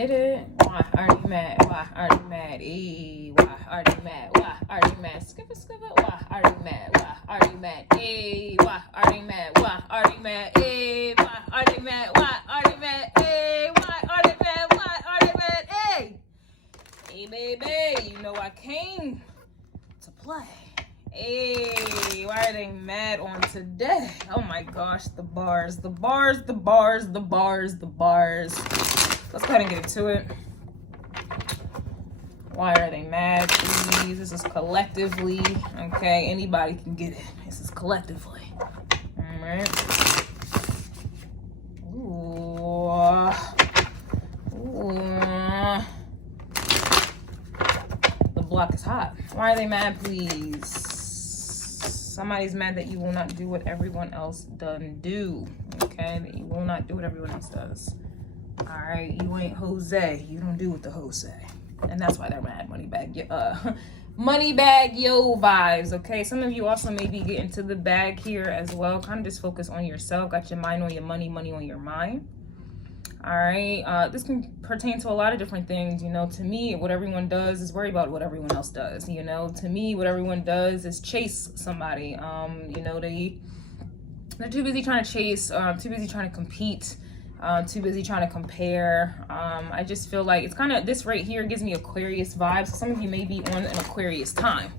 Hit it. Why are you mad? Why are you mad? Why are you mad? Why are you mad? Skip it. Why are you mad? Why are you mad? Why are you mad? Why are you mad? Why are you mad? Why are you mad? Why are you mad? Why are you mad? Hey, baby, you know I came to play. Why are they mad on today? Oh my gosh, the bars. Let's go ahead and get into it. Why are they mad, please? This is collectively, okay? Anybody can get it. This is collectively. All right. Ooh. The block is hot. Why are they mad, please? Somebody's mad that you will not do what everyone else done do. Okay? That you will not do what everyone else does. All right, you ain't Jose. You don't do what the hoes say, and that's why they're mad. Money bag yo vibes. Okay, some of you also may be getting to the bag here as well. Kind of just focus on yourself. Got your mind on your money, money on your mind. All right, this can pertain to a lot of different things. You know, to me, what everyone does is worry about what everyone else does. You know, to me, what everyone does is chase somebody. You know, they're too busy trying to chase, too busy trying to compete. Too busy trying to compare. I just feel like it's kind of, this right here gives me Aquarius vibes. So some of you may be on an Aquarius time.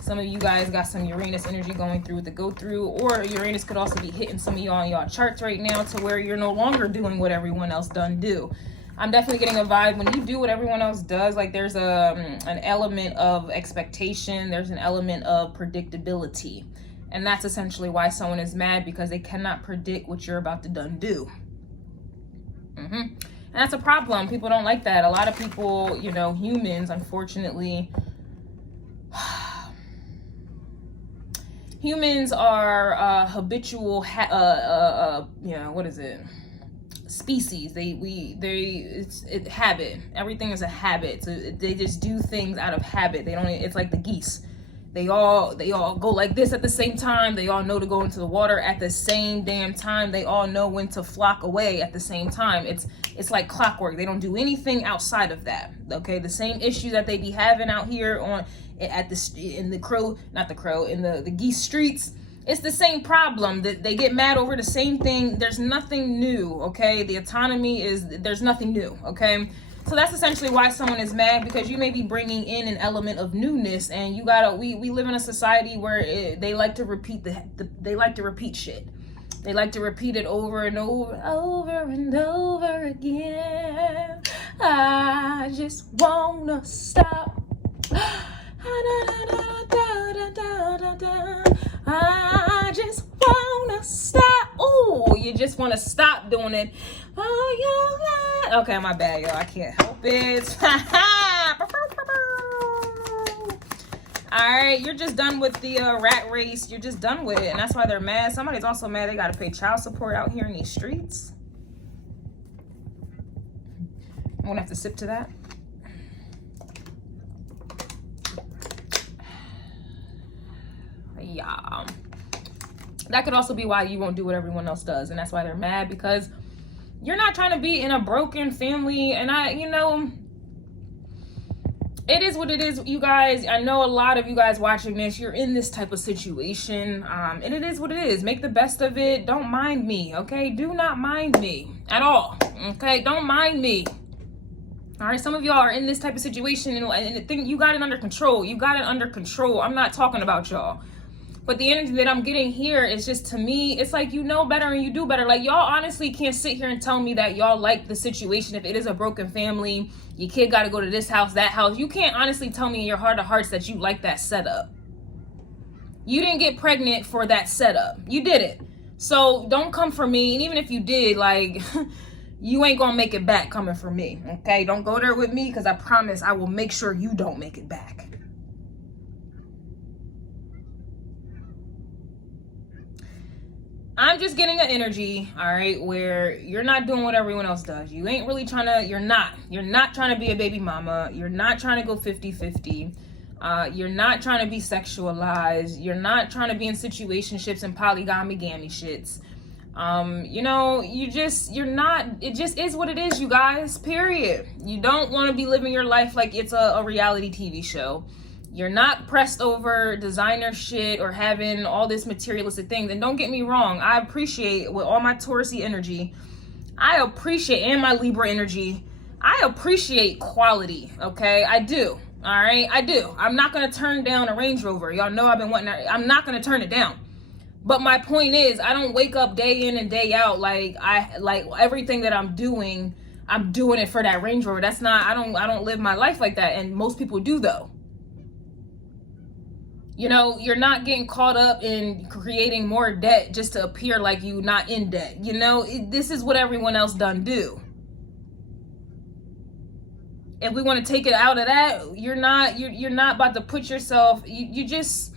Some of you guys got some Uranus energy going through with the go through, or Uranus could also be hitting some of y'all on y'all charts right now to where you're no longer doing what everyone else done do. I'm definitely getting a vibe when you do what everyone else does, like there's an element of expectation, there's an element of predictability. And that's essentially why someone is mad, because they cannot predict what you're about to done do. And that's a problem. People don't like that. A lot of people, you know, humans, unfortunately, humans are habitual, you know, what is it? Species. It's habit. Everything is a habit. So they just do things out of habit. They don't. It's like the geese. They all go like this at the same time. They all know to go into the water at the same damn time. They all know when to flock away at the same time. It's like clockwork. They don't do anything outside of that. Okay, the same issues that they be having out here in the geese streets. It's the same problem that they get mad over the same thing. There's nothing new. Okay, the autonomy is there's nothing new. Okay. So that's essentially why someone is mad, because you may be bringing in an element of newness, and you gotta. We live in a society where they like to repeat they like to repeat shit. They like to repeat it over and over and over again. I just wanna stop. I just wanna stop. Oh, you just wanna stop doing it. Oh, you. Okay, my bad, y'all. I can't help it. All right, you're just done with the rat race. You're just done with it, and that's why they're mad. Somebody's also mad they got to pay child support out here in these streets. I'm gonna have to sip to that. Yeah, that could also be why you won't do what everyone else does, and that's why they're mad, because you're not trying to be in a broken family. And you know, it is what it is, you guys. I know a lot of you guys watching this, you're in this type of situation, and it is what it is. Make the best of it. Don't mind me, okay? Do not mind me at all, okay? Don't mind me. All right, some of y'all are in this type of situation, and think you got it under control. You got it under control. I'm not talking about y'all. But the energy that I'm getting here is just, to me, it's like you know better and you do better. Like, y'all honestly can't sit here and tell me that y'all like the situation. If it is a broken family, your kid got to go to this house, that house. You can't honestly tell me in your heart of hearts that you like that setup. You didn't get pregnant for that setup. You did it. So don't come for me. And even if you did, like, you ain't going to make it back coming for me. Okay? Don't go there with me, because I promise I will make sure you don't make it back. I'm just getting an energy, all right, where you're not doing what everyone else does. You ain't really trying to, you're not trying to be a baby mama. You're not trying to go 50-50. You're not trying to be sexualized. You're not trying to be in situationships and polygamy gammy shits. You know, you're not, it just is what it is, you guys, period. You don't want to be living your life like it's a reality TV show. You're not pressed over designer shit or having all this materialistic things. And don't get me wrong, I appreciate, with all my Taurusy energy, I appreciate, and my Libra energy, I appreciate quality, okay? I do, all right? I do. I'm not going to turn down a Range Rover. Y'all know I've been wanting that. I'm not going to turn it down. But my point is, I don't wake up day in and day out like everything that I'm doing it for that Range Rover. That's not, I don't live my life like that. And most people do, though. You know, you're not getting caught up in creating more debt just to appear like you not in debt. You know, this is what everyone else done do. If we want to take it out of that, you're not about to put yourself, you just,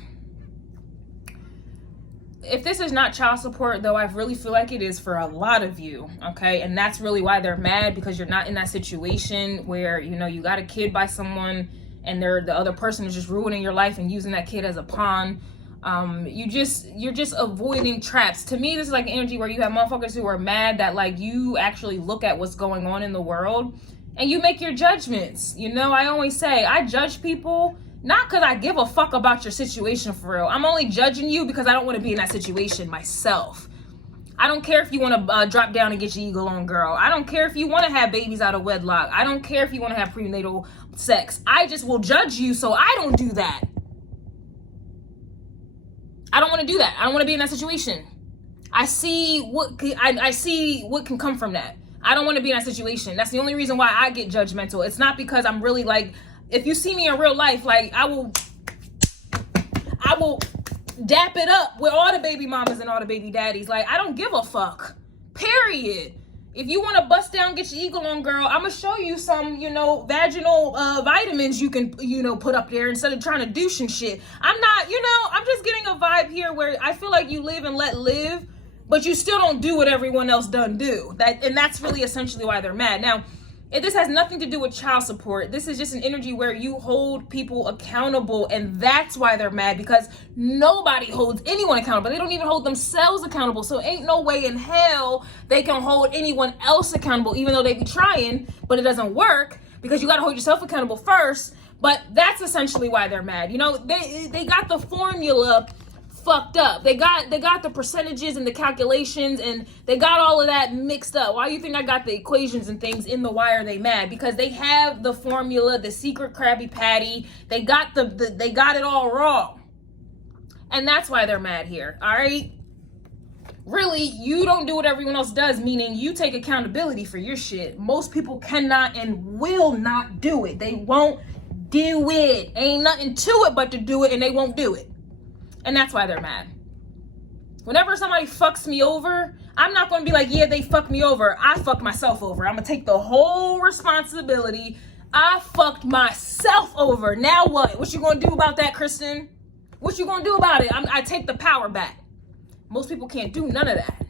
if this is not child support, though, I really feel like it is for a lot of you, okay? And that's really why they're mad, because you're not in that situation where, you know, you got a kid by someone and the other person is just ruining your life and using that kid as a pawn. You're just avoiding traps. To me, this is like energy where you have motherfuckers who are mad that, like, you actually look at what's going on in the world and you make your judgments. You know, I always say, I judge people not because I give a fuck about your situation for real. I'm only judging you because I don't want to be in that situation myself. I don't care if you want to drop down and get your ego on, girl. I don't care if you want to have babies out of wedlock. I don't care if you want to have prenatal sex. I just will judge you, so I don't do that. I don't want to do that. I don't want to be in that situation. I see what can come from that. I don't want to be in that situation. That's the only reason why I get judgmental. It's not because I'm really like, if you see me in real life, like I will dap it up with all the baby mamas and all the baby daddies. Like, I don't give a fuck, period. If you want to bust down, get your ego on, girl, I'm gonna show you some, you know, vaginal vitamins you can, you know, put up there instead of trying to douche and shit. I'm not, you know, I'm just getting a vibe here where I feel like you live and let live, but you still don't do what everyone else done do. And that's really essentially why they're mad. Now, if this has nothing to do with child support, this is just an energy where you hold people accountable, and that's why they're mad, because nobody holds anyone accountable. They don't even hold themselves accountable. So ain't no way in hell they can hold anyone else accountable, even though they be trying, but it doesn't work because you got to hold yourself accountable first. But that's essentially why they're mad. You know, they got the formula fucked up. They got the percentages and the calculations, and they got all of that mixed up. Why do you think I got the equations and things in the why are they mad? Because they have the formula, the secret Krabby Patty. They got they got it all wrong. And that's why they're mad here. All right? Really, you don't do what everyone else does, meaning you take accountability for your shit. Most people cannot and will not do it. They won't do it. Ain't nothing to it but to do it, and they won't do it. And that's why they're mad. Whenever somebody fucks me over, I'm not going to be like, yeah, they fucked me over. I fucked myself over. I'm going to take the whole responsibility. I fucked myself over. Now what? What you going to do about that, Kristen? What you going to do about it? I take the power back. Most people can't do none of that.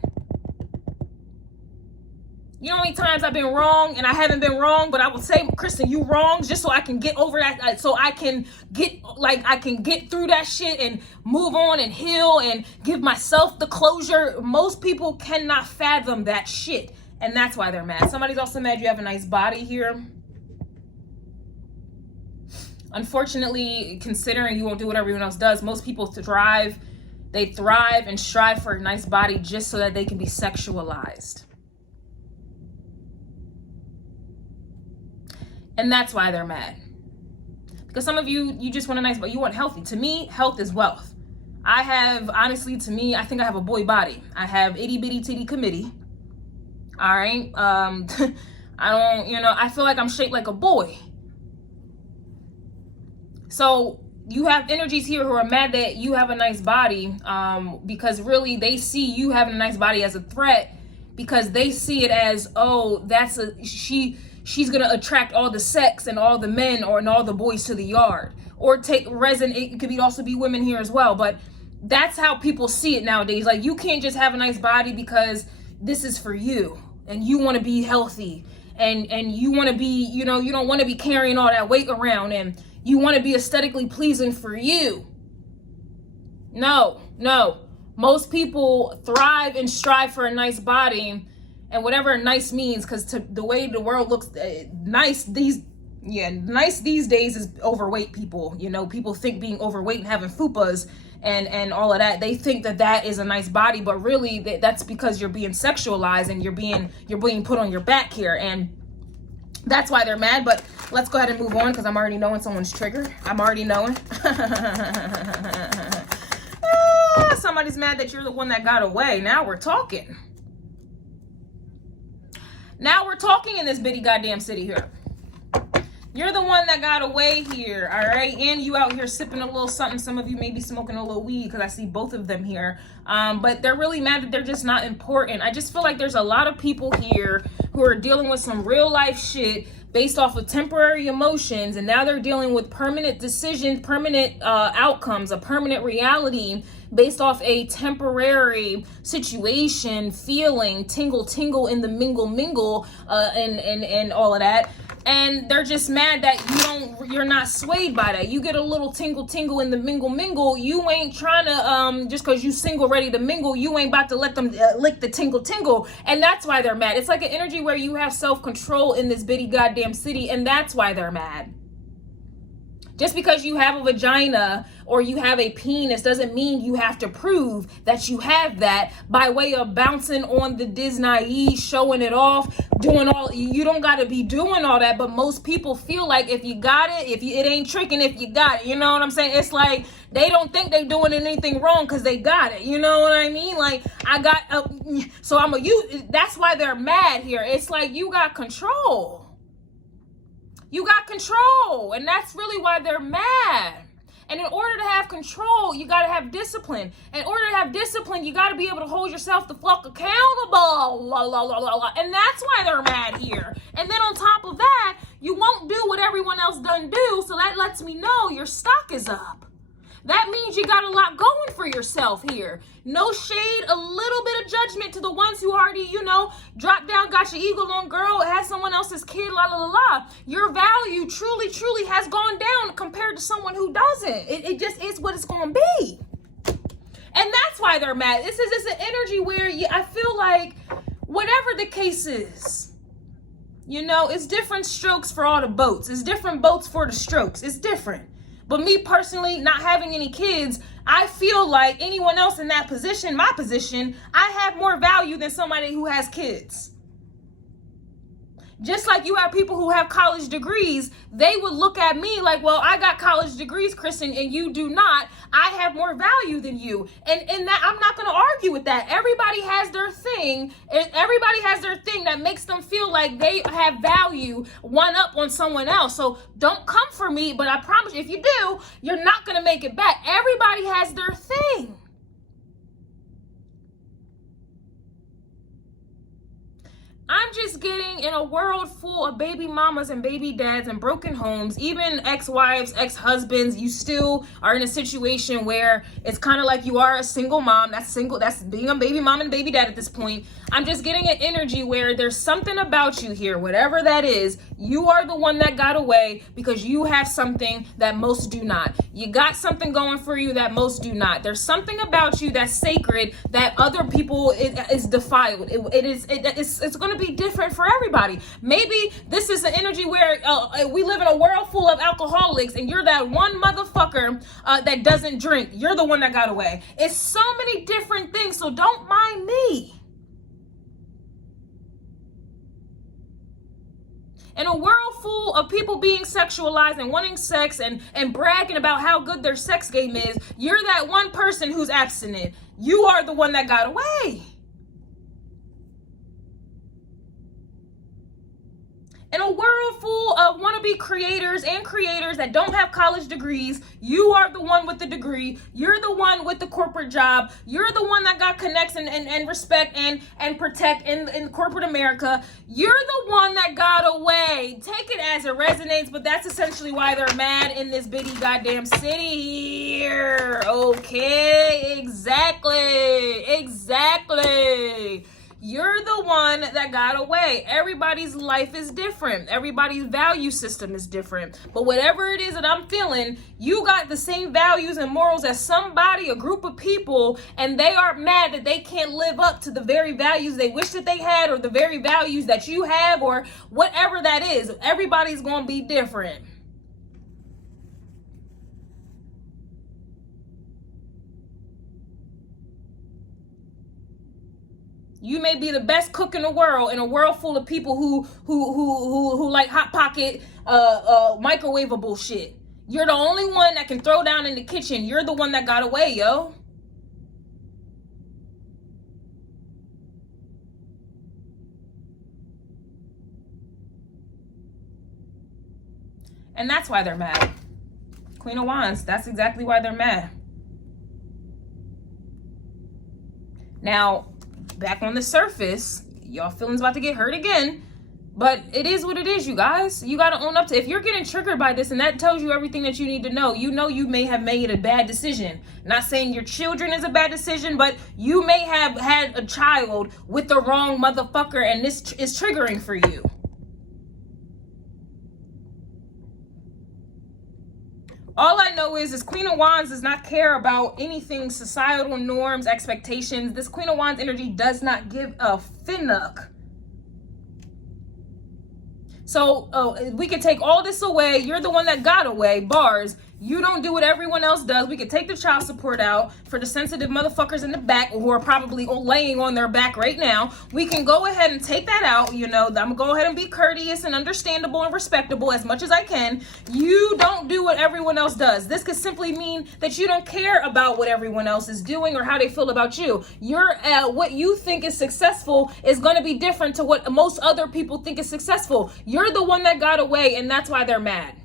You know how many times I've been wrong and I haven't been wrong, but I will say, Kristen, you wrong, just so I can get over that, so I can get through that shit and move on and heal and give myself the closure. Most people cannot fathom that shit, and that's why they're mad. Somebody's also mad you have a nice body here. Unfortunately, considering you won't do what everyone else does, most people thrive and strive for a nice body just so that they can be sexualized. And that's why they're mad. Because some of you just want a nice body. You want healthy. To me, health is wealth. I have, honestly, to me, I think I have a boy body. I have itty bitty titty committee. All right. I don't, you know, I feel like I'm shaped like a boy. So you have energies here who are mad that you have a nice body, because really they see you having a nice body as a threat, because they see it as, oh, she's gonna attract all the sex and all the men and all the boys to the yard. Or take resin, it could also be women here as well, but that's how people see it nowadays. Like, you can't just have a nice body because this is for you and you want to be healthy and you want to be, you know, you don't want to be carrying all that weight around and you want to be aesthetically pleasing for you. No. Most people thrive and strive for a nice body, and whatever nice means, because the way the world looks, nice these days is overweight people. You know, people think being overweight and having fupas and all of that, they think that that is a nice body, but really that's because you're being sexualized and you're being put on your back here, and that's why they're mad. But let's go ahead and move on, because I'm already knowing someone's trigger. I'm already knowing. Somebody's mad that you're the one that got away. Now we're talking. Now we're talking in this bitty goddamn city here. You're the one that got away here, all right? And you out here sipping a little something. Some of you may be smoking a little weed, because I see both of them here. But they're really mad that they're just not important. I just feel like there's a lot of people here who are dealing with some real life shit based off of temporary emotions, and now they're dealing with permanent decisions, permanent outcomes, a permanent reality based off a temporary situation, feeling, tingle in the mingle, and all of that. And they're just mad that you're not swayed by that. You get a little tingle in the mingle. You ain't trying to, just because you single ready to mingle, you ain't about to let them lick the tingle. And that's why they're mad. It's like an energy where you have self-control in this bitty goddamn city, and that's why they're mad. Just because you have a vagina or you have a penis doesn't mean you have to prove that you have that by way of bouncing on the Disney, showing it off, doing all. You don't got to be doing all that, but most people feel like if you got it, it ain't tricking if you got it. You know what I'm saying? It's like they don't think they doing anything wrong because they got it. You know what I mean? Like, I got, so I'm a you. That's why they're mad here. It's like you got control. You got control, and that's really why they're mad. And in order to have control, you got to have discipline. In order to have discipline, you got to be able to hold yourself the fuck accountable. And that's why they're mad here. And then on top of that, you won't do what everyone else done do, so that lets me know your stock is up. That means you got a lot going for yourself here. No shade, a little bit of judgment to the ones who already, dropped down, got your eagle on, girl, has someone else's kid, Your value truly has gone down compared to someone who doesn't. It just is what it's going to be. And that's why they're mad. This is an energy where I feel like whatever the case is, it's different strokes for all the boats. It's different boats for the strokes. It's different. But me personally, not having any kids, I feel like anyone else in that position, my position, I have more value than somebody who has kids. Just like you have people who have college degrees, they would look at me like, well, I got college degrees, Kristen, and you do not. I have more value than you. And that, I'm not going to argue with that. Everybody has their thing. Everybody has their thing that makes them feel like they have value, one up on someone else. So don't come for me, but I promise you, if you do, you're not going to make it back. Everybody has their thing. I'm just getting in a world full of baby mamas and baby dads and broken homes, even ex-wives, ex-husbands. You still are in a situation where it's kind of like you are a single mom. That's being a baby mom and baby dad at this point. I'm just getting an energy where there's something about you here, whatever that is. You are the one that got away because you have something that most do not. You got something going for you that most do not. There's something about you that's sacred that other people is defiled. It's going to be different for everybody. Maybe this is an energy where we live in a world full of alcoholics, and you're that one motherfucker that doesn't drink. You're the one that got away. It's so many different things, so don't mind me. In a world full of people being sexualized and wanting sex and bragging about how good their sex game is, you're that one person who's abstinent. You are the one that got away. In a world full of wannabe creators and creators that don't have college degrees, you are the one with the degree. You're the one with the corporate job. You're the one that got connects and respect and protect in corporate America. You're the one that got away. Take it as it resonates, but that's essentially why they're mad in this bitty goddamn city here. Okay, exactly. You're the one that got away. Everybody's life is different. Everybody's value system is different. But whatever it is that I'm feeling, you got the same values and morals as somebody, a group of people, and they are mad that they can't live up to the very values they wish that they had, or the very values that you have, or whatever that is. Everybody's going to be different. You may be the best cook in a world full of people who like Hot Pocket microwavable shit. You're the only one that can throw down in the kitchen. You're the one that got away, yo. And that's why they're mad. Queen of Wands, that's exactly why they're mad. Now, back on the surface, y'all feelings about to get hurt again, but it is what it is, you guys. You got to own up to, if you're getting triggered by this and that tells you everything that you need to know, you know you may have made a bad decision. Not saying your children is a bad decision, but you may have had a child with the wrong motherfucker, and this is triggering for you. All I know is Queen of Wands does not care about anything, societal norms, expectations. This Queen of Wands energy does not give a finnuck. So we can take all this away. You're the one that got away, bars. You don't do what everyone else does. We could take the child support out for the sensitive motherfuckers in the back who are probably laying on their back right now. We can go ahead and take that out. You know, I'm gonna go ahead and be courteous and understandable and respectable as much as I can. You don't do what everyone else does. This could simply mean that you don't care about what everyone else is doing or how they feel about you. What you think is successful is gonna be different to what most other people think is successful. You're the one that got away, and that's why they're mad.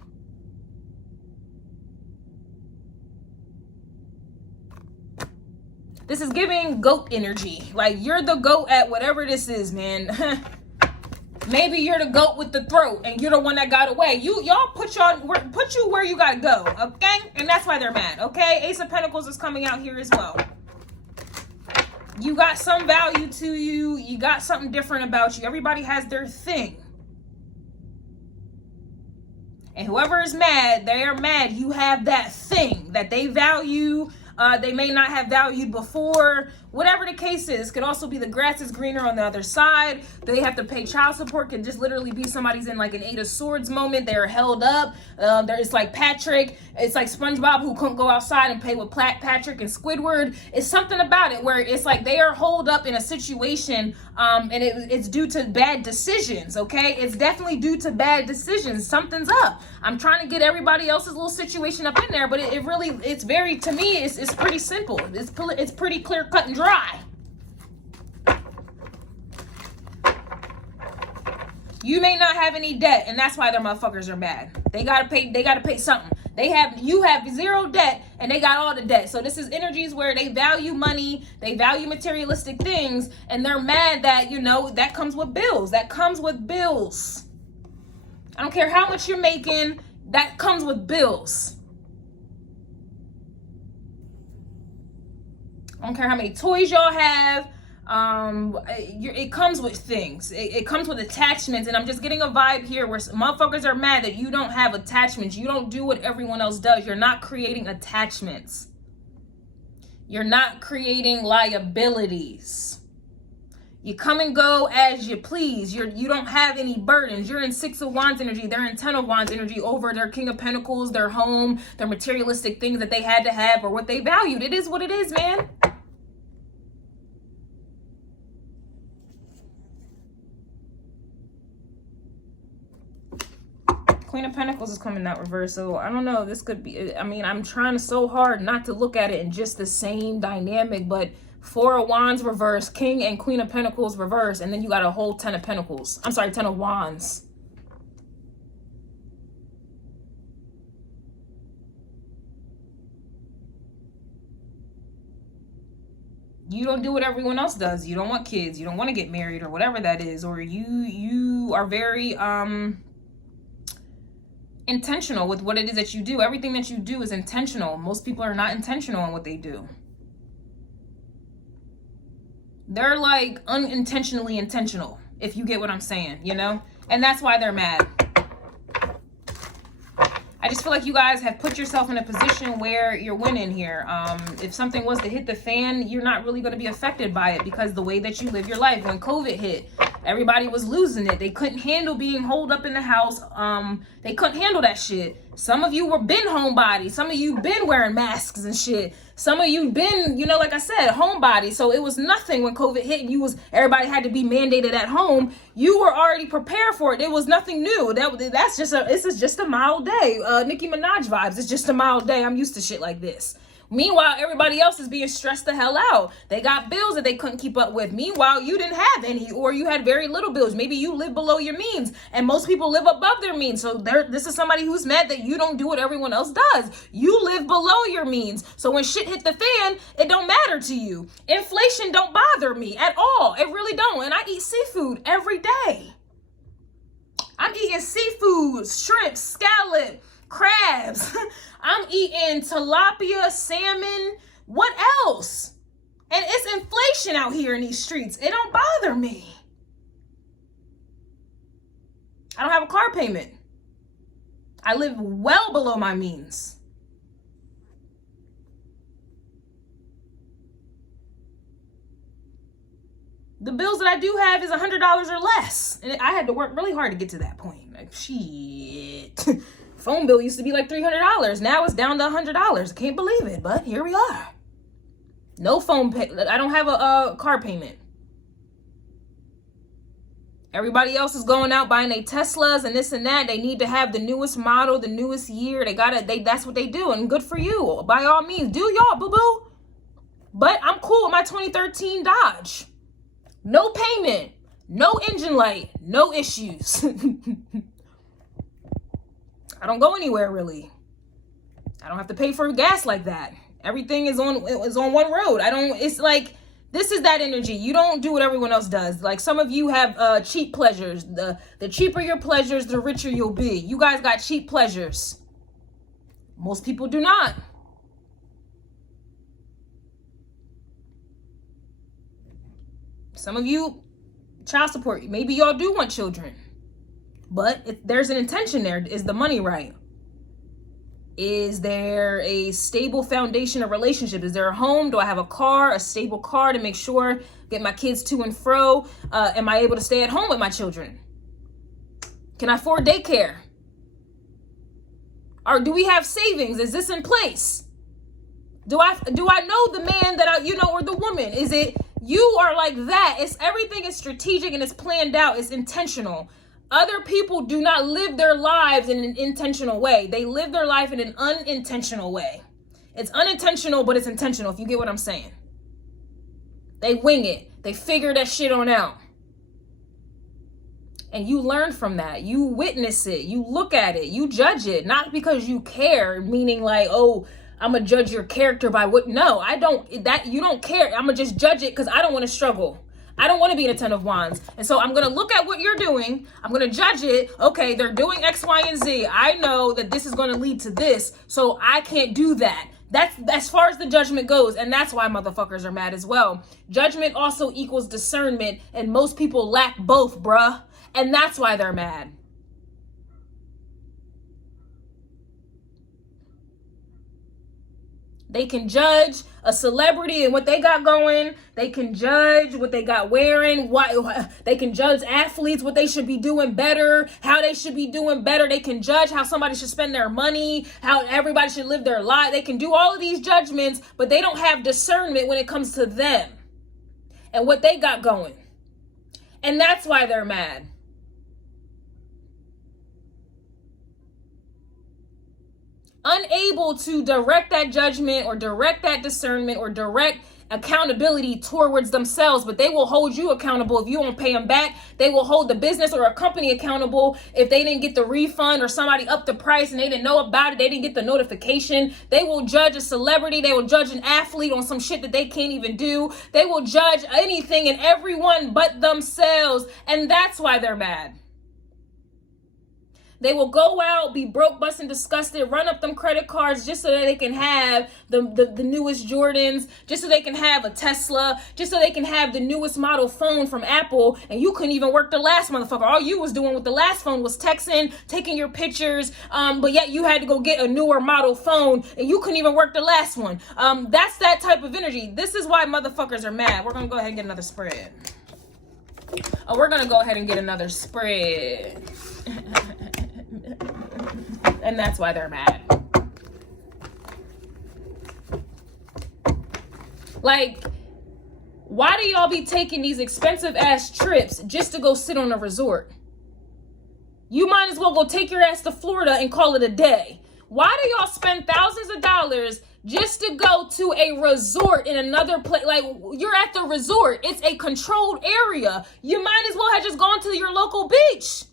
This is giving goat energy. Like, you're the goat at whatever this is, man. Maybe you're the goat with the throat and you're the one that got away. Y'all put you where you gotta go, okay? And that's why they're mad, okay? Ace of Pentacles is coming out here as well. You got some value to you. You got something different about you. Everybody has their thing. And whoever is mad, they are mad. You have that thing that they value. They may not have valued before. Whatever the case is, could also be the grass is greener on the other side. They have to pay child support. Can just literally be somebody's in like an Eight of Swords moment. They're held up. It's like Patrick. It's like SpongeBob who couldn't go outside and play with Patrick and Squidward. It's something about it where it's like they are holed up in a situation, and it's due to bad decisions. Okay, it's definitely due to bad decisions. Something's up. I'm trying to get everybody else's little situation up in there, but it's very, to me, it's pretty simple. It's pretty clear cut and dry. You may not have any debt, and that's why their motherfuckers are mad. They gotta pay something. You have zero debt and they got all the debt. So this is energies where they value money, they value materialistic things, and they're mad that, you know, that comes with bills. That comes with bills. I don't care how much you're making, that comes with bills. I don't care how many toys y'all have. It comes with things. It comes with attachments, and I'm just getting a vibe here where motherfuckers are mad that you don't have attachments. You don't do what everyone else does. You're not creating attachments. You're not creating liabilities. You come and go as you please. You don't have any burdens. You're in Six of Wands energy. They're in Ten of Wands energy over their King of Pentacles, their home, their materialistic things that they had to have or what they valued. It is what it is, man. Queen of Pentacles is coming out reverse, so I don't know. This could be, I mean, I'm trying so hard not to look at it in just the same dynamic, but Four of Wands reverse, King and Queen of Pentacles reverse, and then you got a whole Ten of Pentacles. I'm sorry, Ten of Wands. You don't do what everyone else does. You don't want kids. You don't want to get married or whatever that is, or you are very intentional with what it is that you do. Everything that you do is intentional. Most people are not intentional in what they do. They're like unintentionally intentional, if you get what I'm saying, you know? And that's why they're mad. I just feel like you guys have put yourself in a position where you're winning here. If something was to hit the fan, you're not really going to be affected by it because the way that you live your life. When COVID hit, everybody was losing it. They couldn't handle being holed up in the house. They couldn't handle that shit. Some of you were been homebodies. Some of you been wearing masks and shit. Some of you been, you know, like I said, homebody. So it was nothing when COVID hit and everybody had to be mandated at home. You were already prepared for it. It was nothing new. This is just a mild day. Nicki Minaj vibes. It's just a mild day. I'm used to shit like this. Meanwhile, everybody else is being stressed the hell out. They got bills that they couldn't keep up with. Meanwhile, you didn't have any, or you had very little bills. Maybe you live below your means, and most people live above their means. So this is somebody who's mad that you don't do what everyone else does. You live below your means. So when shit hit the fan, it don't matter to you. Inflation don't bother me at all. It really don't. And I eat seafood every day. I'm eating seafood, shrimp, scallop, crabs. I'm eating tilapia, salmon. What else? And it's inflation out here in these streets. It don't bother me. I don't have a car payment. I live well below my means. The bills that I do have is $100 or less. And I had to work really hard to get to that point. Like, shit. Phone bill used to be like $300. Now it's down to $100. I can't believe it, but here we are. No phone pay. I don't have a car payment. Everybody else is going out buying their Teslas and this and that. They need to have the newest model, the newest year. That's what they do, and good for you. By all means, do y'all, boo-boo. But I'm cool with my 2013 Dodge. No payment, no engine light, no issues. I don't go anywhere really. I don't have to pay for gas like that. Everything is on one road. It's like, this is that energy. You don't do what everyone else does. Like, some of you have cheap pleasures. The cheaper your pleasures, the richer you'll be. You guys got cheap pleasures. Most people do not. Some of you, child support. Maybe y'all do want children. But there's an intention there. Is the money right? Is there a stable foundation of relationship? Is there a home? Do I have a car, a stable car to make sure, get my kids to and fro? Am I able to stay at home with my children? Can I afford daycare? Or do we have savings? Is this in place? Do I know the man that or the woman? Is it, you are like that? Everything is strategic and it's planned out. It's intentional. Other people do not live their lives in an intentional way. They live their life in an unintentional way. It's unintentional, but it's intentional, if you get what I'm saying. They wing it. They figure that shit on out. And you learn from that. You witness it. You look at it. You judge it. Not because you care, meaning like, oh, I'm going to judge your character by what? No, I don't. You don't care. I'm going to just judge it because I don't want to struggle. I don't want to be in a 10 of wands. And so I'm going to look at what you're doing. I'm going to judge it. Okay, they're doing X, Y, and Z. I know that this is going to lead to this. So I can't do that. That's as far as the judgment goes. And that's why motherfuckers are mad as well. Judgment also equals discernment. And most people lack both, bruh. And that's why they're mad. They can judge a celebrity and what they got going. They can judge what they got wearing. They can judge athletes, what they should be doing better, how they should be doing better. They can judge how somebody should spend their money, how everybody should live their life. They can do all of these judgments, but they don't have discernment when it comes to them and what they got going. And that's why they're mad. Unable to direct that judgment or direct that discernment or direct accountability towards themselves, but they will hold you accountable if you don't pay them back. They will hold the business or a company accountable if they didn't get the refund or somebody upped the price and they didn't know about it. They didn't get the notification. They will judge a celebrity. They will judge an athlete on some shit that they can't even do. They will judge anything and everyone but themselves. And that's why they're mad. They will go out, be broke, busting, disgusted, run up them credit cards just so that they can have the newest Jordans, just so they can have a Tesla, just so they can have the newest model phone from Apple, and you couldn't even work the last motherfucker. All you was doing with the last phone was texting, taking your pictures, but yet you had to go get a newer model phone, and you couldn't even work the last one. That's that type of energy. This is why motherfuckers are mad. We're gonna go ahead and get another spread. Oh, we're gonna go ahead and get another spread. And that's why they're mad. Like, why do y'all be taking these expensive ass trips just to go sit on a resort? You might as well go take your ass to Florida and call it a day. Why do y'all spend thousands of dollars just to go to a resort in another place? Like, you're at the resort. It's a controlled area. You might as well have just gone to your local beach.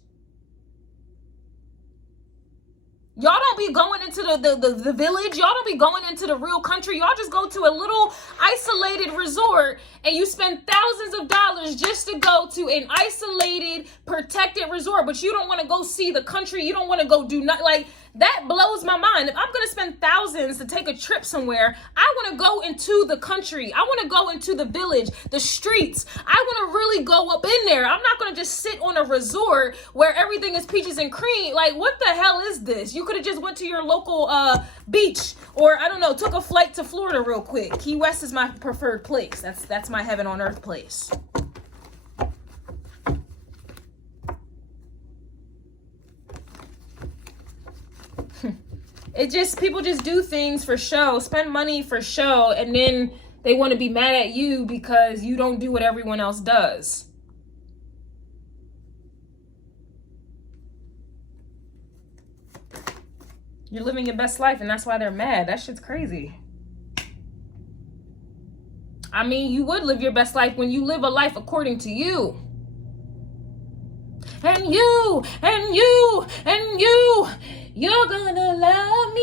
Y'all don't be going into the village. Y'all don't be going into the real country. Y'all just go to a little isolated resort and you spend thousands of dollars just to go to an isolated, protected resort. But you don't want to go see the country. You don't want to go do nothing. Like, that blows my mind. If I'm going to spend thousands to take a trip somewhere, I want to go into the country. I want to go into the village, the streets. I want to really go up in there. I'm not going to just sit on a resort where everything is peaches and cream. Like, what the hell is this? You could have just went to your local beach, or I don't know, took a flight to Florida real quick. Key West is my preferred place. That's my heaven on earth place. It just, people just do things for show, spend money for show, and then they want to be mad at you because you don't do what everyone else does. You're living your best life, and that's why they're mad. That shit's crazy. I mean, you would live your best life when you live a life according to you. And you, and you, and you, you're gonna love me.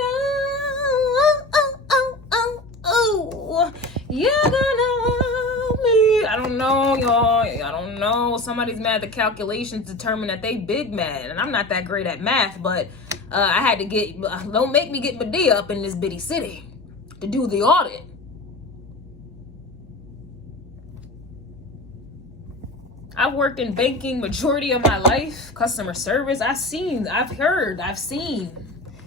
Oh, oh, oh, oh, oh. You're gonna love me. I don't know, y'all. I don't know. Somebody's mad. The calculations determine that they big mad. And I'm not that great at math, but I had to get, don't make me get Medea up in this bitty city to do the audit. I've worked in banking majority of my life, customer service. I've seen, I've heard, I've seen.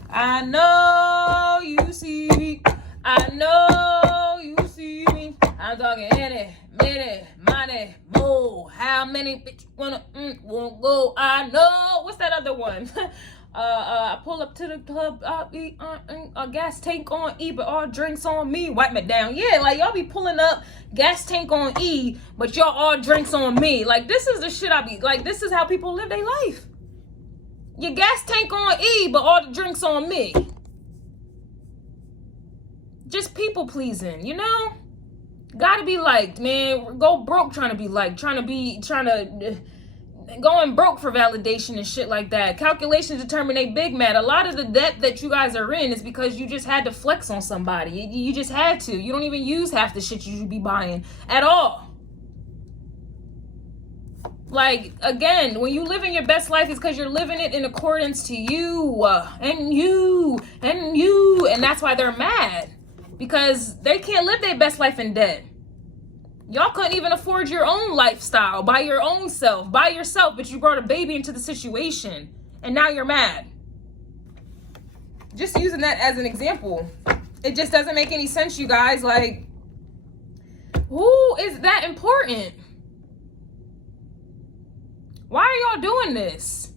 I know you see me. I know you see me. I'm talking any, minute, money, more. How many bitch wanna, won't go? I know. What's that other one? I pull up to the club, a gas tank on E, but all drinks on me. Wipe me down. Yeah, like y'all be pulling up gas tank on E, but y'all all drinks on me. Like, this is the shit I be, like, this is how people live their life. Your gas tank on E, but all the drinks on me. Just people pleasing, you know? Gotta be liked, man. Go broke trying to be liked, going broke for validation and shit like that. Calculations determine they big mad. A lot of the debt that you guys are in is because you just had to flex on somebody. You just had to. You don't even use half the shit you should be buying at all. Like, again, when you live in your best life, it's because you're living it in accordance to you and you and you. And that's why they're mad. Because they can't live their best life in debt. Y'all couldn't even afford your own lifestyle by your own self, by yourself, but you brought a baby into the situation and now you're mad. Just using that as an example. It just doesn't make any sense, you guys. Like, who is that important? Why are y'all doing this?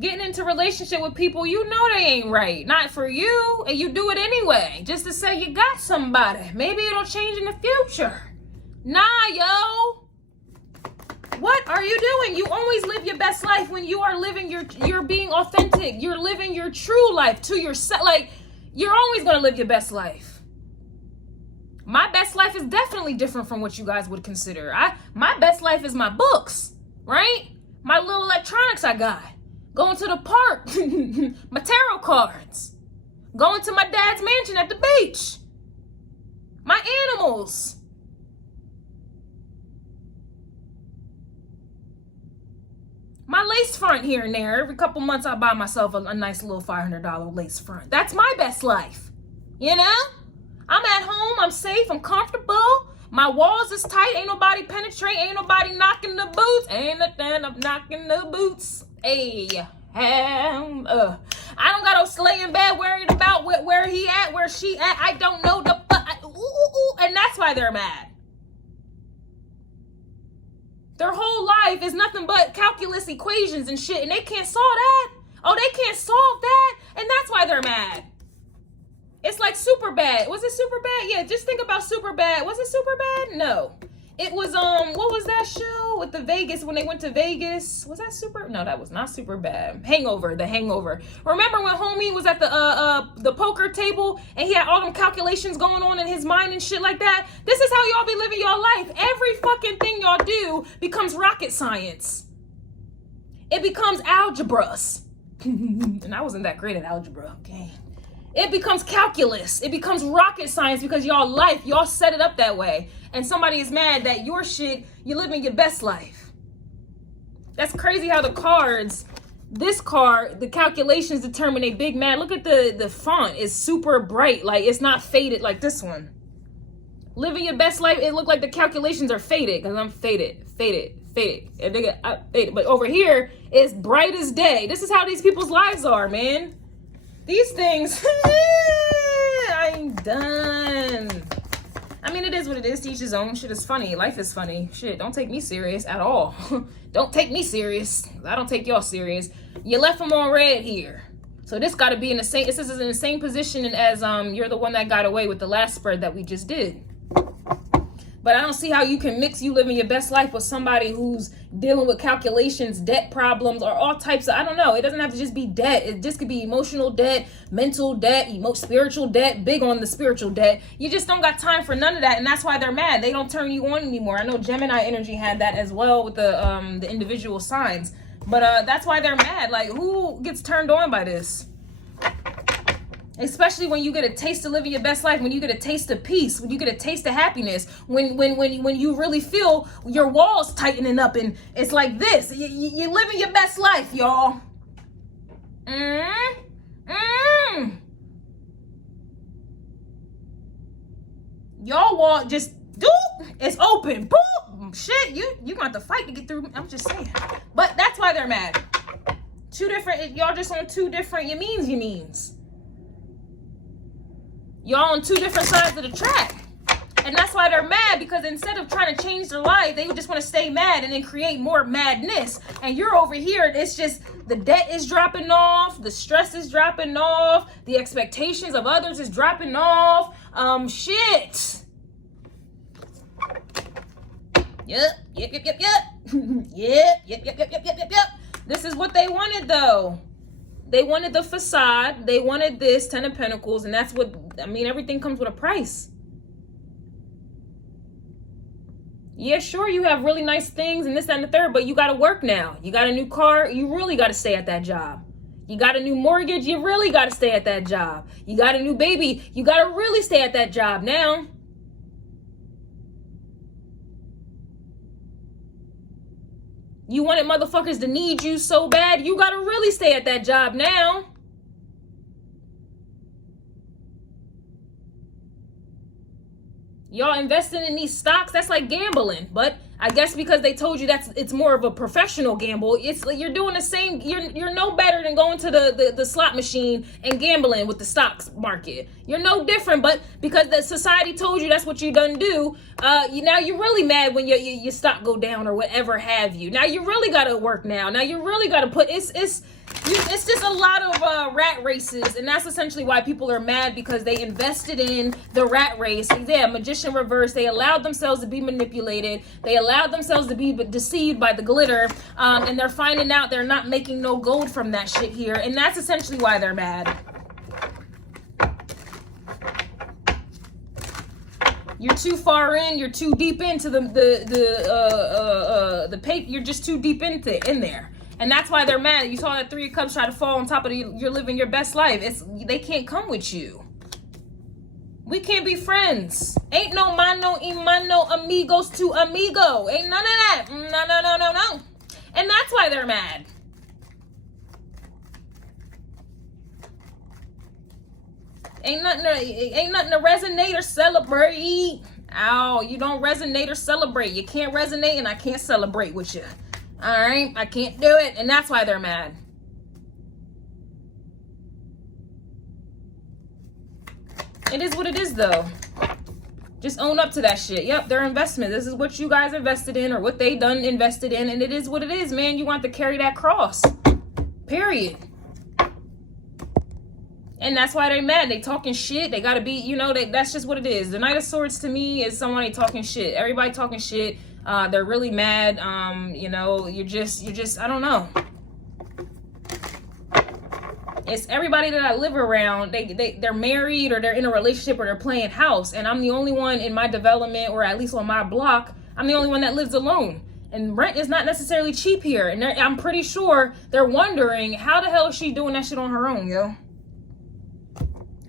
Getting into relationship with people you know they ain't right. Not for you, and you do it anyway. Just to say you got somebody. Maybe it'll change in the future. Nah, yo. What are you doing? You always live your best life when you are living you're being authentic. You're living your true life to yourself. Like, you're always going to live your best life. My best life is definitely different from what you guys would consider. My best life is my books, right? My little electronics I got. Going to the park, my tarot cards, going to my dad's mansion at the beach. My animals. My lace front here and there. Every couple months I buy myself a nice little $500 lace front. That's my best life. You know? I'm at home. I'm safe. I'm comfortable. My walls is tight. Ain't nobody penetrate. Ain't nobody knocking the boots. Ain't nothing of knocking the boots. Hey. I don't gotta lay in bed worried about where he at, where she at. I don't know the and that's why they're mad. Their whole life is nothing but calculus equations and shit, and they can't solve that. Oh, they can't solve that, and that's why they're mad. It's like Superbad. Was it Superbad? Yeah, just think about Superbad. Was it Superbad? No. It was, what was that show with the Vegas, when they went to Vegas? Was that No, that was not Superbad. Hangover, The Hangover. Remember when homie was at the poker table and he had all them calculations going on in his mind and shit like that? This is how y'all be living your life. Every fucking thing y'all do becomes rocket science. It becomes algebras. And I wasn't that great at algebra, okay? It becomes calculus. It becomes rocket science because y'all set it up that way. And somebody is mad that your shit, you're living your best life. That's crazy how the cards, this card, the calculations determine a big mad. Look at the font. It's super bright. Like, it's not faded like this one. Living your best life, it looked like the calculations are faded because I'm faded. And they get faded. But over here, it's bright as day. This is how these people's lives are, man. These things, I'm done. I mean, it is what it is. To each his own. Shit is funny. Life is funny. Shit, don't take me serious at all. Don't take me serious. I don't take y'all serious. You left them on red here. So this got to be in the same, this is in the same position as you're the one that got away with the last spread that we just did. But I don't see how you can mix you living your best life with somebody who's dealing with calculations, debt problems, or all types of, I don't know. It doesn't have to just be debt. It just could be emotional debt, mental debt, spiritual debt, big on the spiritual debt. You just don't got time for none of that. And that's why they're mad. They don't turn you on anymore. I know Gemini energy had that as well with the individual signs. But that's why they're mad. Like, who gets turned on by this? Especially when you get a taste of living your best life, when you get a taste of peace, when you get a taste of happiness, when you really feel your walls tightening up and it's like this. You're living your best life, y'all. Y'all wall just it's open. Boop. Shit, you got to fight to get through. I'm just saying. But that's why they're mad. Y'all just on two different you means. Y'all on two different sides of the track. And that's why they're mad, because instead of trying to change their life, they would just want to stay mad and then create more madness. And you're over here, it's just the debt is dropping off, the stress is dropping off, the expectations of others is dropping off. Shit. Yep. Yep. This is what they wanted though. They wanted the facade. They wanted this 10 of Pentacles. And that's what, I mean, everything comes with a price. Yeah, sure, you have really nice things and this, that, and the third, but you got to work now. You got a new car. You really got to stay at that job. You got a new mortgage. You really got to stay at that job. You got a new baby. You got to really stay at that job now. You wanted motherfuckers to need you so bad, you gotta really stay at that job now. Y'all investing in these stocks, that's like gambling. But I guess because they told you it's more of a professional gamble, it's like you're doing the same, you're no better than going to the slot machine and gambling with the stocks market. You're no different, but because the society told you that's what you done do, now you're really mad when your stock go down or whatever have you. Now you really gotta work now. Now you really gotta put, it's just a lot of rat races, and that's essentially why people are mad, because they invested in the rat race. Yeah, magician reverse. They allowed themselves to be manipulated. They allowed themselves to be deceived by the glitter, and they're finding out they're not making no gold from that shit here, and that's essentially why they're mad. You're too far in. You're too deep into the paper. You're just too deep in there. And that's why they're mad. You saw that 3 of Cups try to fall on top of you're living your best life. They can't come with you. We can't be friends. Ain't no mano y mano, amigos to amigo. Ain't none of that. No. And that's why they're mad. Ain't nothing to resonate or celebrate. Ow, you don't resonate or celebrate. You can't resonate and I can't celebrate with you. All right, I can't do it. And that's why they're mad. It is what it is, though. Just own up to that shit. Yep, their investment. This is what you guys invested in or what they done invested in. And it is what it is, man. You want to carry that cross. Period. And that's why they're mad. They talking shit. They got to be, you know, that's just what it is. The Knight of Swords to me is someone they talking shit. Everybody talking shit. They're really mad. You know, you're just, I don't know. It's everybody that I live around, they're married or they're in a relationship or they're playing house. And I'm the only one in my development, or at least on my block, I'm the only one that lives alone. And rent is not necessarily cheap here. And I'm pretty sure they're wondering, how the hell is she doing that shit on her own, yo?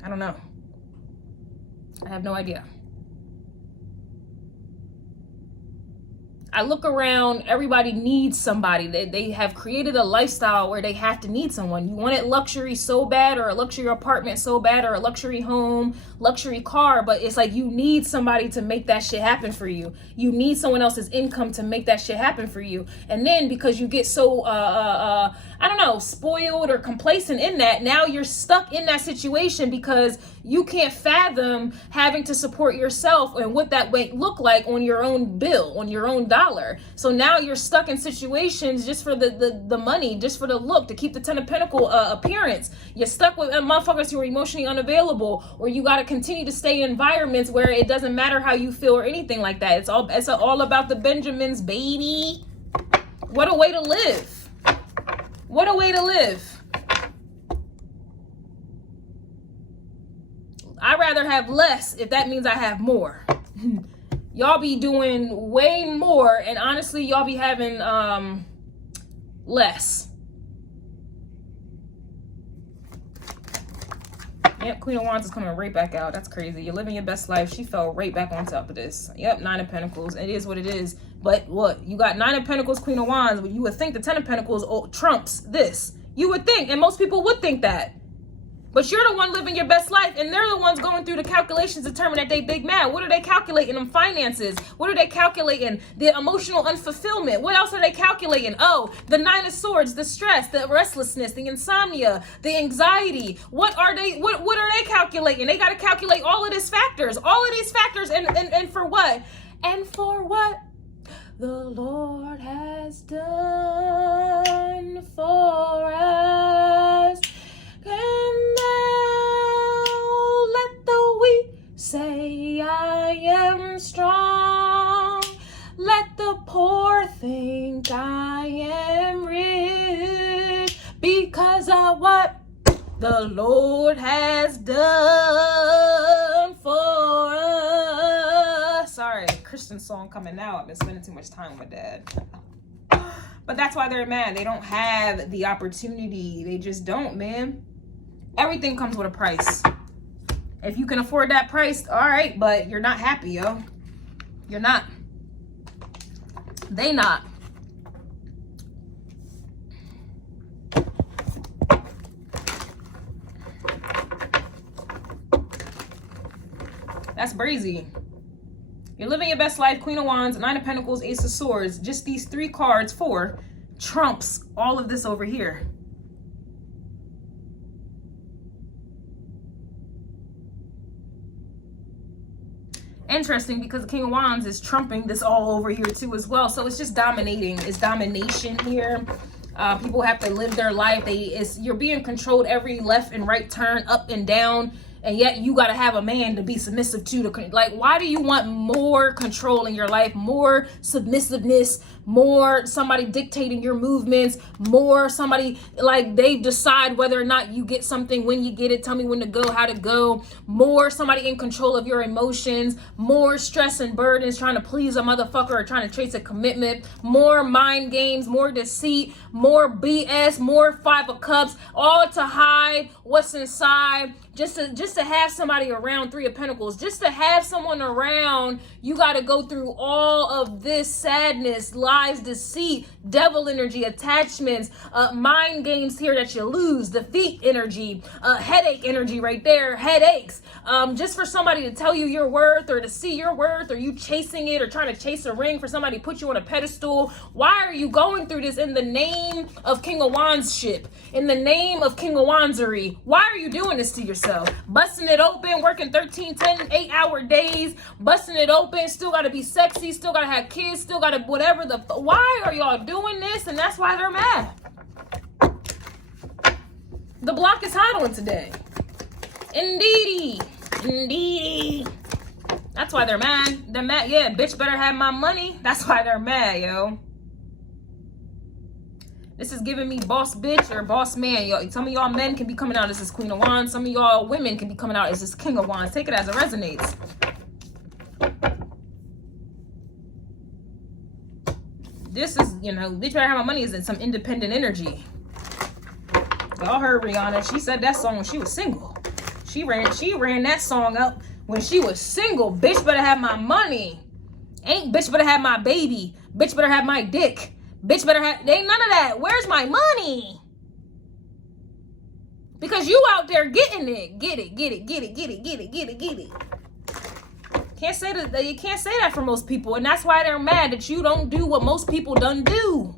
I don't know. I have no idea. I look around, everybody needs somebody. They have created a lifestyle where they have to need someone. You wanted luxury so bad, or a luxury apartment so bad, or a luxury home, luxury car, but it's like you need somebody to make that shit happen for you. You need someone else's income to make that shit happen for you. And then because you get so, I don't know, spoiled or complacent in that, now you're stuck in that situation because you can't fathom having to support yourself and what that might look like on your own bill, on your own dollar. So now you're stuck in situations just for the money, just for the look, to keep the Ten of Pentacles appearance. You're stuck with motherfuckers who are emotionally unavailable, or you got to continue to stay in environments where it doesn't matter how you feel or anything like that. It's all about the Benjamins, baby. What a way to live. What a way to live. I'd rather have less if that means I have more. Y'all be doing way more, and honestly, y'all be having less. Yep, Queen of Wands is coming right back out. That's crazy. You're living your best life. She fell right back on top of this. Yep, Nine of Pentacles. It is what it is. But what? You got Nine of Pentacles, Queen of Wands. But you would think the Ten of Pentacles trumps this. You would think, and most people would think that. But you're the one living your best life, and they're the ones going through the calculations to determine that they big mad. What are they calculating? Them finances. What are they calculating? The emotional unfulfillment. What else are they calculating? Oh, the Nine of Swords, the stress, the restlessness, the insomnia, the anxiety. What are they calculating? They got to calculate all of these factors. All of these factors, and for what? And for what the Lord has done for us. And now let the weak say I am strong. Let the poor think I am rich, because of what the Lord has done for us. Sorry, Christian song coming out. I've been spending too much time with Dad. But that's why they're mad. They don't have the opportunity. They just don't, man. Everything comes with a price. If you can afford that price, all right, but you're not happy, yo. You're not. They not. That's brazy. You're living your best life. Queen of Wands, Nine of Pentacles, Ace of Swords. Just these three cards, four, trumps all of this over here. Interesting, because the King of Wands is trumping this all over here too as well. So it's just dominating. It's domination here. People have to live their life. You're being controlled every left and right turn, up and down. And yet you got to have a man to be submissive to. Like, why do you want more control in your life, more submissiveness, more somebody dictating your movements, more somebody, like, they decide whether or not you get something, when you get it, tell me when to go, how to go, more somebody in control of your emotions, more stress and burdens trying to please a motherfucker or trying to chase a commitment, more mind games, more deceit, more BS, more Five of Cups, all to hide what's inside, just to have somebody around. Three of Pentacles, just to have someone around, you got to go through all of this sadness, lies, deceit, devil energy, attachments, mind games here that you lose, defeat energy, headache energy right there, headaches, just for somebody to tell you your worth, or to see your worth, or you chasing it, or trying to chase a ring for somebody to put you on a pedestal. Why are you going through this in the name of King of Wands ship, in the name of King of Wandsery? Why are you doing this to yourself? Busting it open, working 13, 10, 8-hour days, busting it open, still got to be sexy, still got to have kids, still got to whatever the... Why are y'all doing this? And that's why they're mad. The block is hodling today. Indeedy. Indeedy. That's why they're mad. They're mad. Yeah, bitch better have my money. That's why they're mad, yo. This is giving me boss bitch or boss man. Y'all, some of y'all men can be coming out as this Queen of Wands. Some of y'all women can be coming out as this King of Wands. Take it as it resonates. This is, you know, bitch better have my money is in some independent energy. Y'all heard Rihanna. She said that song when she was single. She ran that song up when she was single. Bitch better have my money. Ain't bitch better have my baby. Bitch better have my dick. Bitch better have, ain't none of that. Where's my money? Because you out there getting it. Get it, get it, get it, get it, get it, get it, get it. Can't say that, you can't say that for most people. And that's why they're mad that you don't do what most people done do.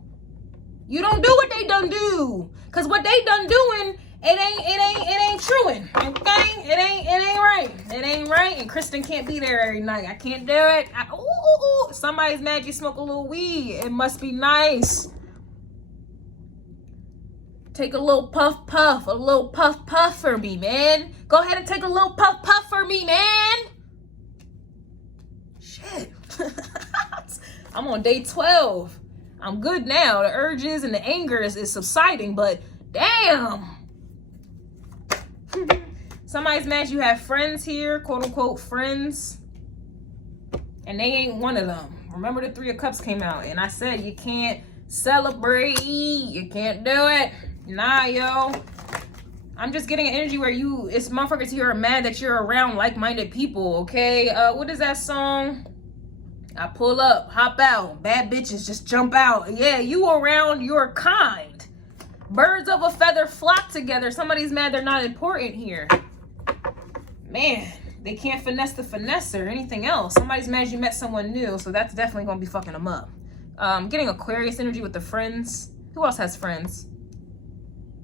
You don't do what they done do. Cause what they done doing, it ain't truing. Okay? It ain't right. It ain't right. And Kristen can't be there every night. I can't do it. Ooh, somebody's mad you smoke a little weed. It must be nice. Take a little puff puff. A little puff puff for me, man. Go ahead and take a little puff puff for me, man. Shit. I'm on day 12. I'm good now. The urges and the anger is subsiding, but damn. Somebody's mad you have friends here, quote unquote friends, and they ain't one of them. Remember the Three of Cups came out, and I said you can't celebrate. You can't do it. Nah, yo. I'm just getting an energy where it's motherfuckers here are mad that you're around like-minded people, okay? What is that song? I pull up, hop out, bad bitches just jump out. Yeah, you around your kind. Birds of a feather flock together. Somebody's mad they're not important here. Man, they can't finesse the finesse or anything else. Somebody's mad you met someone new, so that's definitely going to be fucking them up. Getting Aquarius energy with the friends. Who else has friends?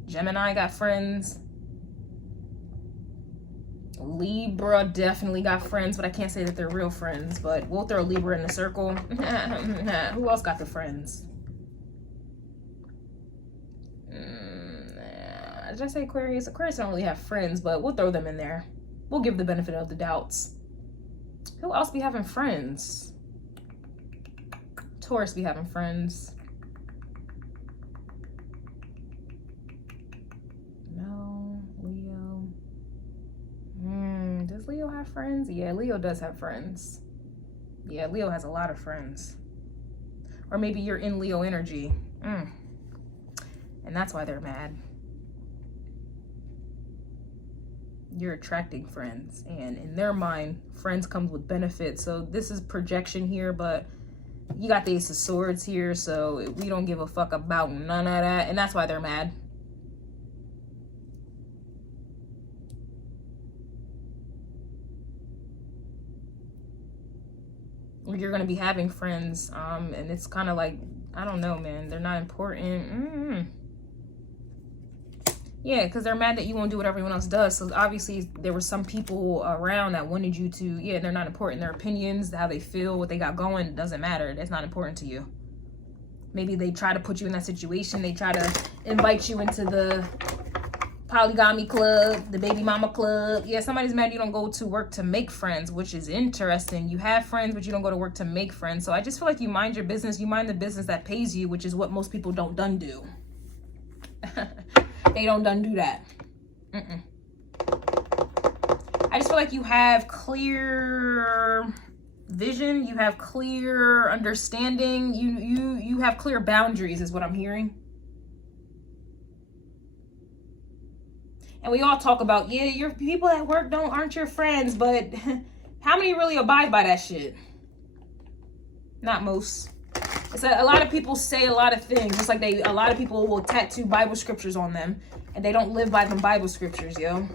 Gemini got friends. Libra definitely got friends, but I can't say that they're real friends, but we'll throw Libra in the circle. Who else got the friends? Did I say Aquarius? Aquarius don't really have friends, but we'll throw them in there. We'll give the benefit of the doubts. Who else be having friends? Taurus be having friends. No, Leo. Does Leo have friends? Yeah, Leo does have friends. Yeah, Leo has a lot of friends. Or maybe you're in Leo energy. And that's why they're mad. You're attracting friends, and in their mind, friends comes with benefits. So this is projection here, but you got the Ace of Swords here, so we don't give a fuck about none of that, and that's why they're mad. You're gonna be having friends, and it's kind of like, I don't know, man, they're not important. Yeah, because they're mad that you won't do what everyone else does. So obviously there were some people around that wanted you to, yeah, they're not important. Their opinions, how they feel, what they got going, doesn't matter. That's not important to you. Maybe they try to put you in that situation. They try to invite you into the polygamy club, the baby mama club. Yeah, somebody's mad you don't go to work to make friends, which is interesting. You have friends, but you don't go to work to make friends. So I just feel like you mind your business. You mind the business that pays you, which is what most people don't done do. They don't done do that. I just feel like you have clear vision. You have clear understanding. You have clear boundaries is what I'm hearing. And we all talk about, yeah, your people at work aren't your friends, but how many really abide by that shit? Not most. It's a lot of people say a lot of things, just like a lot of people will tattoo Bible scriptures on them, and they don't live by them Bible scriptures, yo.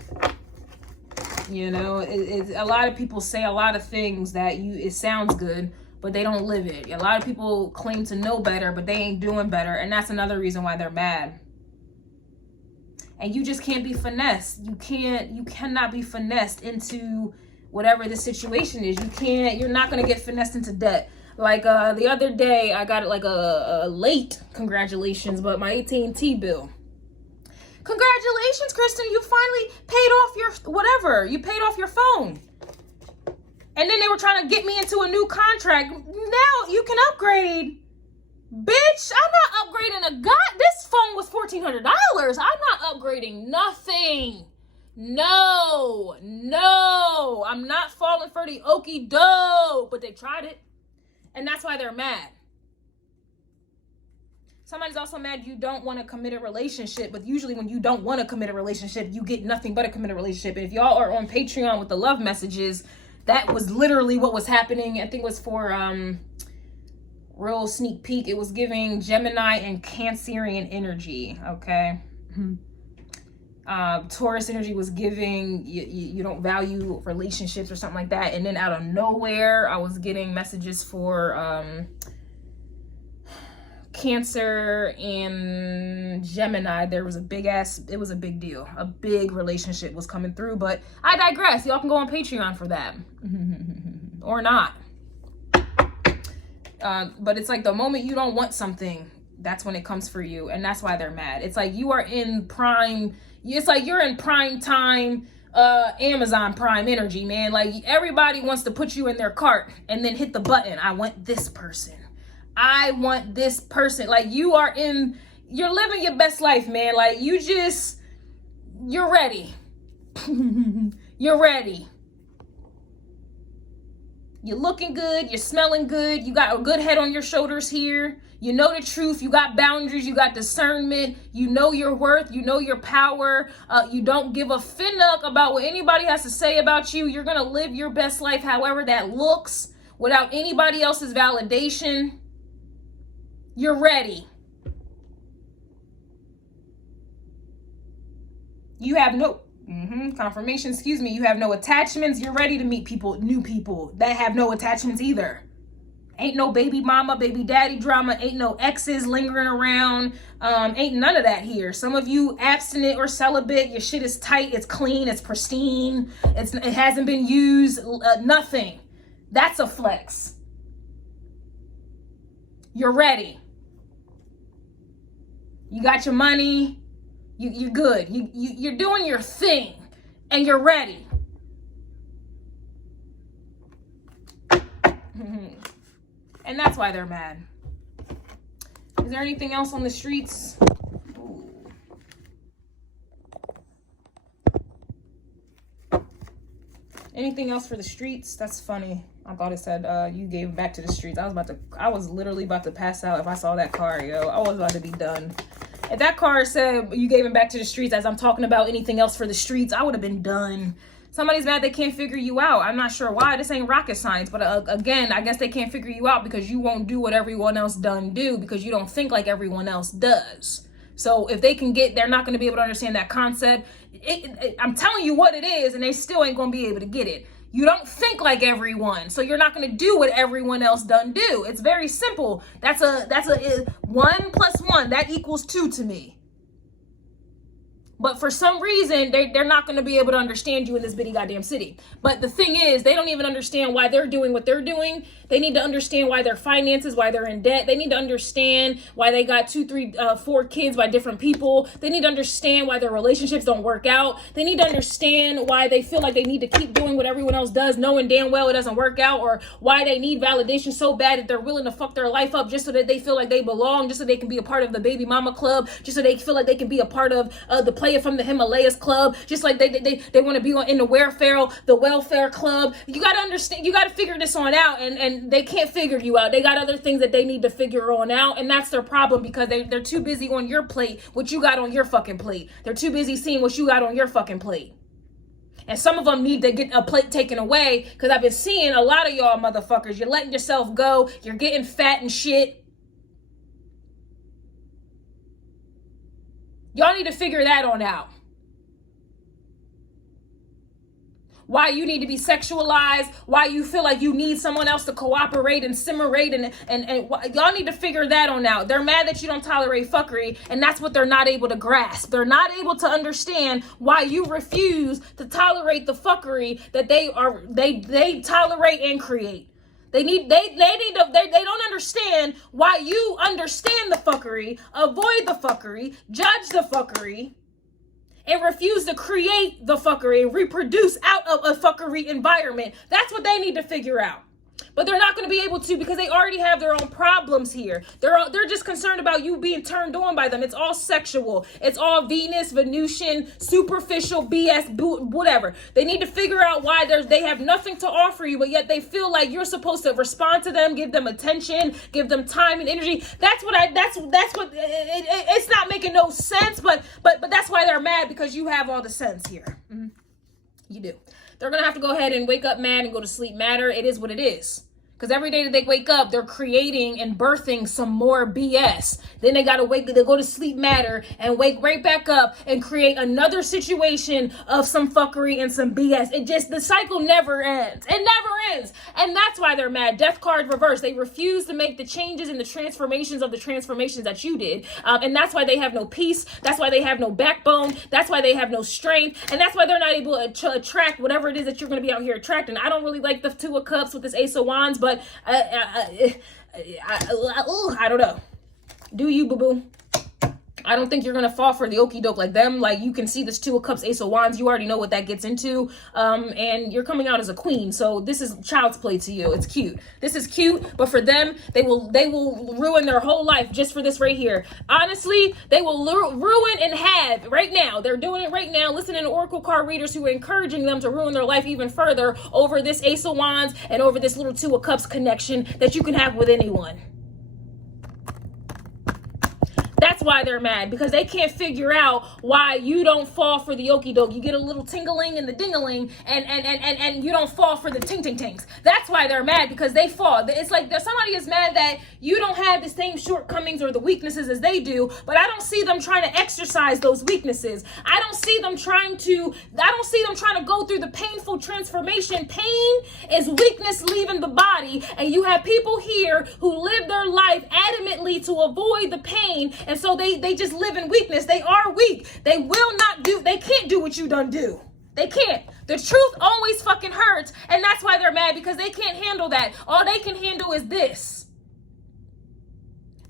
You know, a lot of people say a lot of things that it sounds good, but they don't live it. A lot of people claim to know better, but they ain't doing better, and that's another reason why they're mad. And you just can't be finessed. You cannot be finessed into whatever the situation is. You're not gonna get finessed into debt. Like the other day, I got like a late congratulations, but my AT&T bill. Congratulations, Kristen, you finally paid off your whatever. You paid off your phone. And then they were trying to get me into a new contract. Now you can upgrade. Bitch, I'm not upgrading this phone was $1,400. I'm not upgrading nothing. No, I'm not falling for the okie doke, but they tried it. And that's why they're mad. Somebody's also mad you don't want to commit a relationship, but usually when you don't want to commit a relationship, you get nothing but a committed relationship. And if y'all are on Patreon with the love messages, that was literally what was happening. I think it was for real sneak peek. It was giving Gemini and Cancerian energy, okay? Taurus energy was giving you don't value relationships or something like that. And then out of nowhere, I was getting messages for Cancer and Gemini. There was it was a big deal. A big relationship was coming through, but I digress. Y'all can go on Patreon for that. Or not. But it's like the moment you don't want something, that's when it comes for you. And that's why they're mad. It's like you are in prime. It's like you're in prime time, Amazon Prime energy, man. Like everybody wants to put you in their cart and then hit the button. I want this person. I want this person. Like you're living your best life, man. Like you're ready. You're ready. You're looking good. You're smelling good. You got a good head on your shoulders here. You know the truth. You got boundaries. You got discernment. You know your worth. You know your power. You don't give a finnuck about what anybody has to say about you. You're going to live your best life however that looks without anybody else's validation. You're ready. You have no confirmation, excuse me. You have no attachments. You're ready to meet new people that have no attachments either. Ain't no baby mama, baby daddy drama. Ain't no exes lingering around. Ain't none of that here. Some of you abstinent or celibate. Your shit is tight. It's clean. It's pristine. It hasn't been used. Nothing. That's a flex. You're ready. You got your money. You're good. You're doing your thing, and you're ready. And that's why they're mad. Is there anything else on the streets? Ooh. Anything else for the streets? That's funny. I thought it said you gave it back to the streets. I was literally about to pass out if I saw that car, yo. I was about to be done. If that car said you gave him back to the streets as I'm talking about anything else for the streets, I would have been done. Somebody's mad they can't figure you out. I'm not sure why. This ain't rocket science. But again, I guess they can't figure you out because you won't do what everyone else do because you don't think like everyone else does. So if they can they're not going to be able to understand that concept. I'm telling you what it is, and they still ain't going to be able to get it. You don't think like everyone, so you're not going to do what everyone else do. It's very simple. That's a 1 + 1 that equals 2 to me. But for some reason, they're not going to be able to understand you in this bitty goddamn city. But the thing is, they don't even understand why they're doing what they're doing. They need to understand why their finances, why they're in debt. They need to understand why they got 2, 3, 4 kids by different people. They need to understand why their relationships don't work out. They need to understand why they feel like they need to keep doing what everyone else does, knowing damn well it doesn't work out, or why they need validation so bad that they're willing to fuck their life up just so that they feel like they belong, just so they can be a part of the baby mama club, just so they feel like they can be a part of the play from the Himalayas club, just like they want to be in the welfare club. You got to understand, you got to figure this on out, and they can't figure you out. They got other things that they need to figure on out, and that's their problem, because they're too busy on your plate, what you got on your fucking plate. They're too busy seeing what you got on your fucking plate. And some of them need to get a plate taken away, because I've been seeing a lot of y'all motherfuckers, you're letting yourself go, you're getting fat and shit. Y'all need to figure that on out. Why you need to be sexualized, why you feel like you need someone else to cooperate and simmerate, and y'all need to figure that on out. They're mad that you don't tolerate fuckery, and that's what they're not able to grasp. They're not able to understand why you refuse to tolerate the fuckery that they tolerate and create. They don't understand why you understand the fuckery, avoid the fuckery, judge the fuckery, and refuse to create the fuckery and reproduce out of a fuckery environment. That's what they need to figure out. But they're not going to be able to, because they already have their own problems here. They're just concerned about you being turned on by them. It's all sexual. It's all Venus, Venusian, superficial BS, whatever. They need to figure out why they have nothing to offer you, but yet they feel like you're supposed to respond to them, give them attention, give them time and energy. That's what it's not making no sense, but that's why they're mad, because you have all the sense here. Mm-hmm. You do. They're going to have to go ahead and wake up mad and go to sleep madder. It is what it is. Because every day that they wake up, they're creating and birthing some more BS. Then they got to they go to sleep madder and wake right back up and create another situation of some fuckery and some BS. The cycle never ends. It never ends. And that's why they're mad. Death card reverse. They refuse to make the changes and the transformations of the transformations that you did. And that's why they have no peace. That's why they have no backbone. That's why they have no strength. And that's why they're not able to attract whatever it is that you're going to be out here attracting. I don't really like the Two of Cups with this Ace of Wands, but I don't know. Do you, boo-boo? I don't think you're going to fall for the okie doke like them. Like, you can see this Two of Cups, Ace of Wands. You already know what that gets into. And you're coming out as a queen. So this is child's play to you. It's cute. This is cute. But for them, they will ruin their whole life just for this right here. Honestly, they will ruin and have right now. They're doing it right now. Listening to Oracle card readers who are encouraging them to ruin their life even further over this Ace of Wands and over this little Two of Cups connection that you can have with anyone. That's why they're mad, because they can't figure out why you don't fall for the okie doke. You get a little tingling and the dingaling, and you don't fall for the ting-ting-tings. That's why they're mad, because they fall. It's like somebody is mad that you don't have the same shortcomings or the weaknesses as they do, but I don't see them trying to exercise those weaknesses. I don't see them trying to go through the painful transformation. Pain is weakness leaving the body, and you have people here who live their life adamantly to avoid the pain. And so they just live in weakness. They are weak. They can't do what you done do. They can't. The truth always fucking hurts. And that's why they're mad, because they can't handle that. All they can handle is this.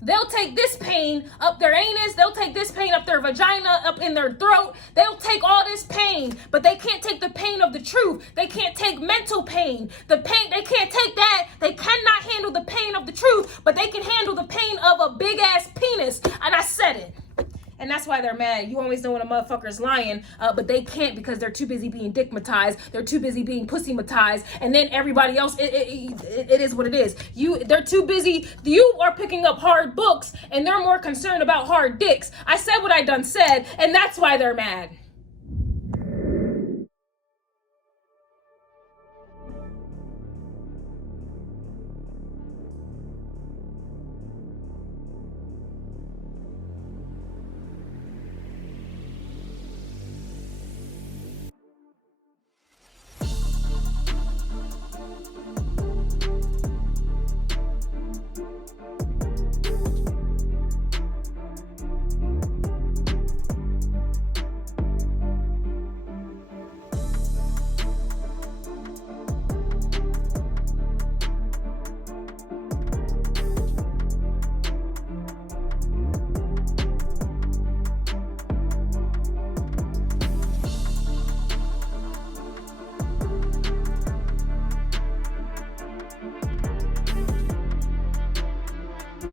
They'll take this pain up their anus. They'll take this pain up their vagina, up in their throat. They'll take all this pain, but they can't take the pain of the truth. They can't take mental pain. The pain, they can't take that. They cannot handle the pain of the truth, but they can handle the pain of a big ass penis. And I said it. And that's why they're mad. You always know when a motherfucker is lying, but they can't, because they're too busy being dickmatized. They're too busy being pussymatized. And then everybody else, it is what it is. They're too busy. You are picking up hard books, and they're more concerned about hard dicks. I said what I done said, and that's why they're mad.